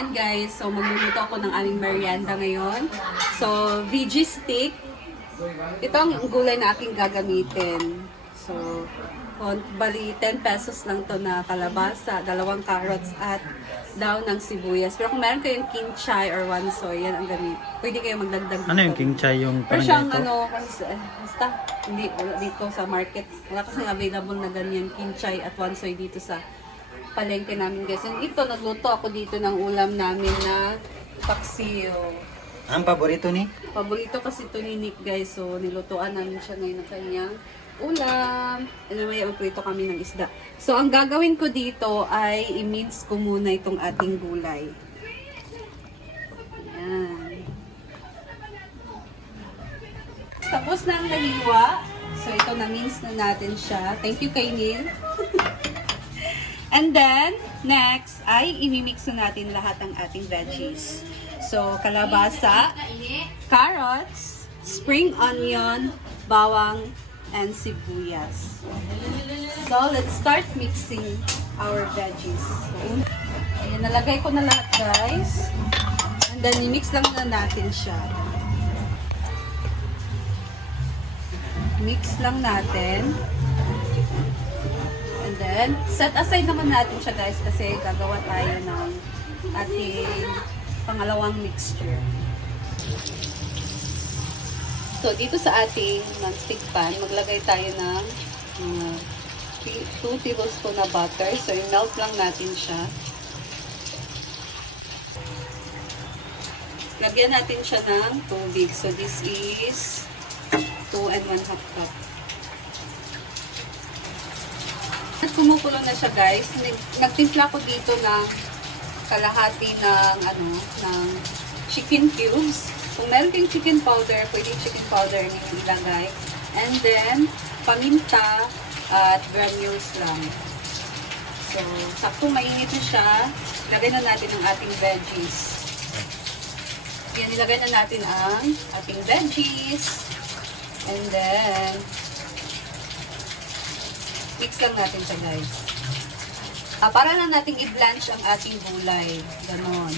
Ayan guys, so magluluto ako ng aming merienda ngayon. So, veggie stick. Ito ang gulay na aking gagamitin. So, bali 10 pesos lang to na kalabasa, 2 carrots at daw ng sibuyas. Pero kung meron kayong kinchay or wansoy, yan ang gamit. Pwede kayo magdagdag dito. Ano yung king chai yung Pero parang siyang ganito? basta, hindi, wala dito sa market. Wala kasing available na ganyan kinchay at wansoy dito sa palengke namin guys. And ito, nagluto ako dito ng ulam namin na paksiyo. Ang paborito ni? Paborito kasi ito ni Nick guys. So, nilutuan namin siya ngayon ng kanyang ulam. And then may magprito kami ng isda. So, ang gagawin ko dito ay i-mince ko muna itong ating gulay. Ayan. Tapos na ang naliwa. So, ito na-mince na natin siya. Thank you kay Neil. And then, next ay imimix na natin lahat ng ating veggies. So, kalabasa, carrots, spring onion, bawang, and sibuyas. So, let's start mixing our veggies. So, ayan, nalagay ko na lahat guys. And then, i-mix lang na natin siya. Mix lang natin. And then, set aside naman natin siya guys kasi gagawa tayo ng ating pangalawang mixture. So, dito sa ating non-stick pan, maglagay tayo ng 2 tablespoon na butter. So, i-melt lang natin siya. Lagyan natin siya ng tubig. So, this is 2 and 1/2 cup. At kumukulo na siya guys, nagtimpla ko dito ng kalahati ng chicken cubes. Kung meron kayong chicken powder, pwede chicken powder ninyo ilagay. And then, paminta at granules lang. So, sakto mainit na siya, ilagay na natin ang ating veggies. Yan, ilagay na natin ang ating veggies. And then, mix lang natin siya guys. Para na natin i-blanch ang ating gulay. Ganon.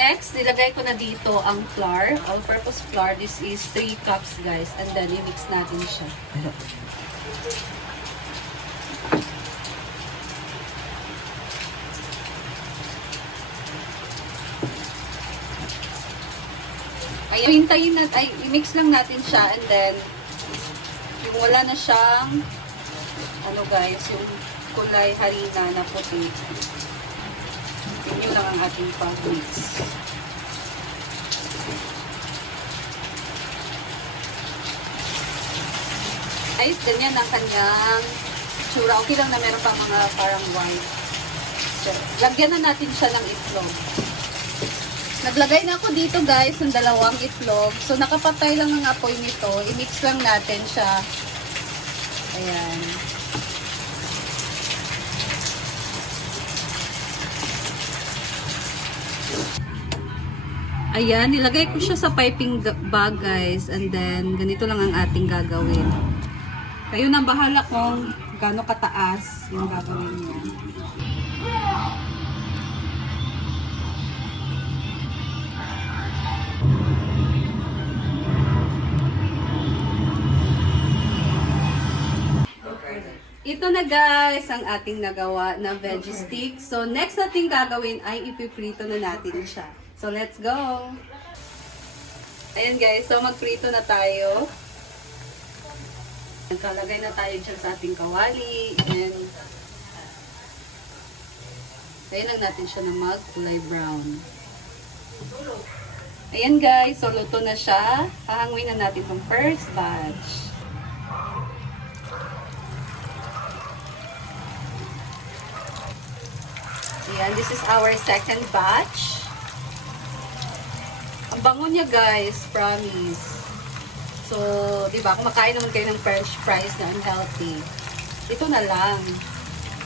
Next, nilagay ko na dito ang flour. All-purpose flour. This is 3 cups guys. And then, i-mix natin siya. Ay, hintayin na, i-mix lang natin siya. And then, yung wala na siyang guys, yung kulay harina na puti. Yun lang ang ating pag-mix. Guys, ganyan ang kanyang tsura. Okay lang na meron pa mga parang white. So, lagyan na natin siya ng itlog. Naglagay na ako dito guys ng 2 itlog. So, nakapatay lang ang apoy nito. I-mix lang natin siya. Ayan. Ayan, nilagay ko siya sa piping bag guys. And then, ganito lang ang ating gagawin. Kayo na bahala kung gaano kataas yung gagawin niya. Ito na guys, ang ating nagawa na veggie stick. So, next natin gagawin ay ipiprito na natin siya. So, let's go! Ayan guys, so magprito na tayo. Nagkalagay na tayo dyan sa ating kawali. And, kaya lang natin siya na mag-kulay brown. Ayan guys, so luto na siya. Pahanguin na natin itong first batch. Ayan, this is our second batch. Ang bango niya guys, promise. So, di ba, kumakain naman kayo ng french fries na unhealthy. Ito na lang.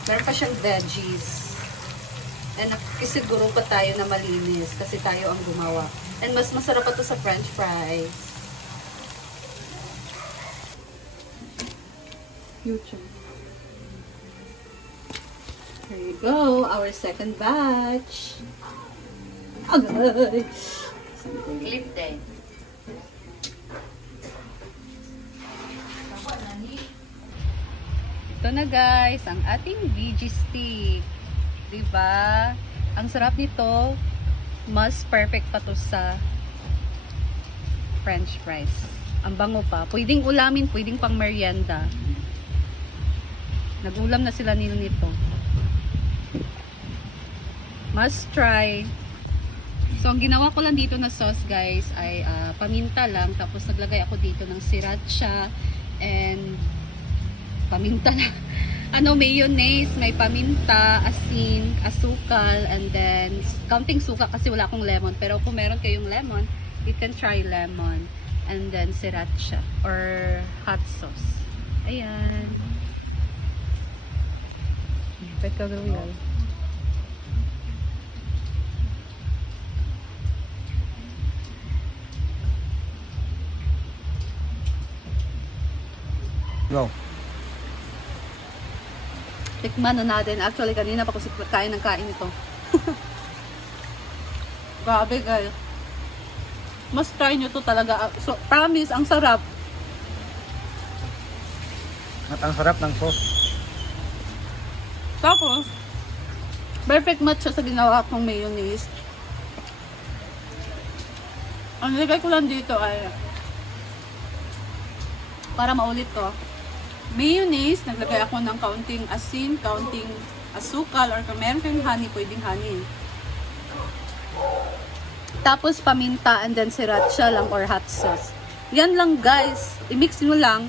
Meron pa siyang veggies. And nakisiguro pa tayo na malinis kasi tayo ang gumawa. And mas masarap pa to sa french fries. YouTube. Here you go, our second batch. Agay! Clip day. Ito na guys, ang ating VG stick. Diba? Ang sarap nito. Mas perfect pa to sa French fries. Ang bango pa. Pwedeng ulamin, pwedeng pang merienda. Nag-ulam na sila nito. Must try. So, ang ginawa ko lang dito na sauce guys ay paminta lang. Tapos naglagay ako dito ng sriracha and paminta lang. Mayonnaise, may paminta, asin, asukal, and then counting suka kasi wala akong lemon. Pero kung meron kayong lemon, you can try lemon. And then sriracha or hot sauce. Ayan. Pwede ka gawin. Go. Tikman na natin. Actually, kanina pa kasi kain ng kain ito. Grabe guys. Must try nyo to talaga. So, promise, ang sarap. At ang sarap ng sauce. Tapos, perfect match siya sa ginawa kong mayonnaise. Ang nilagay ko lang dito ay para maulit to. Mayonnaise, naglagay ako ng kaunting asin, kaunting asukal, or kung meron kayong honey, pwedeng honey. Tapos paminta and then sriracha lang or hot sauce. Yan lang guys. I-mix mo lang.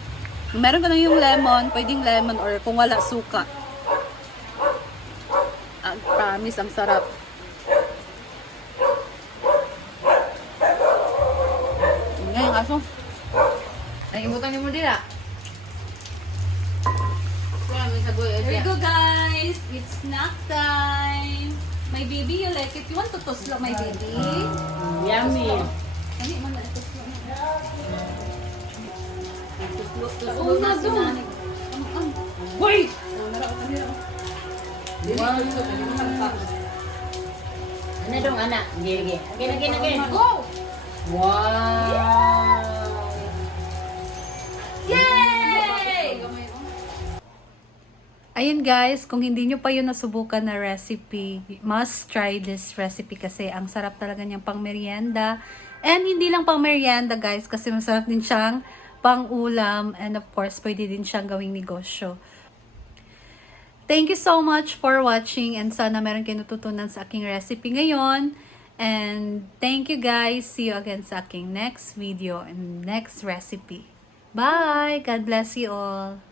Kung meron ka na yung lemon, pwedeng lemon or kung wala, suka. Promise, ang sarap. Ngayon aso. Naibutan niyo mo dira. Here we go guys. It's snack time. My baby, you like it? You want to toast lang, my baby? Yummy. Ano man na toast lang? Oo na doon. Wait! Ano dong anak? Gigi. Again. Go! Wow. Yay! Ayun guys, kung hindi nyo pa yun nasubukan na recipe, must try this recipe kasi ang sarap talaga niyang pang merienda. And hindi lang pang merienda guys, kasi masarap din siyang pang ulam. And of course, pwede din siyang gawing negosyo. Thank you so much for watching and sana meron kayo natutunan sa aking recipe ngayon. And thank you guys. See you again sa aking next video and next recipe. Bye! God bless you all!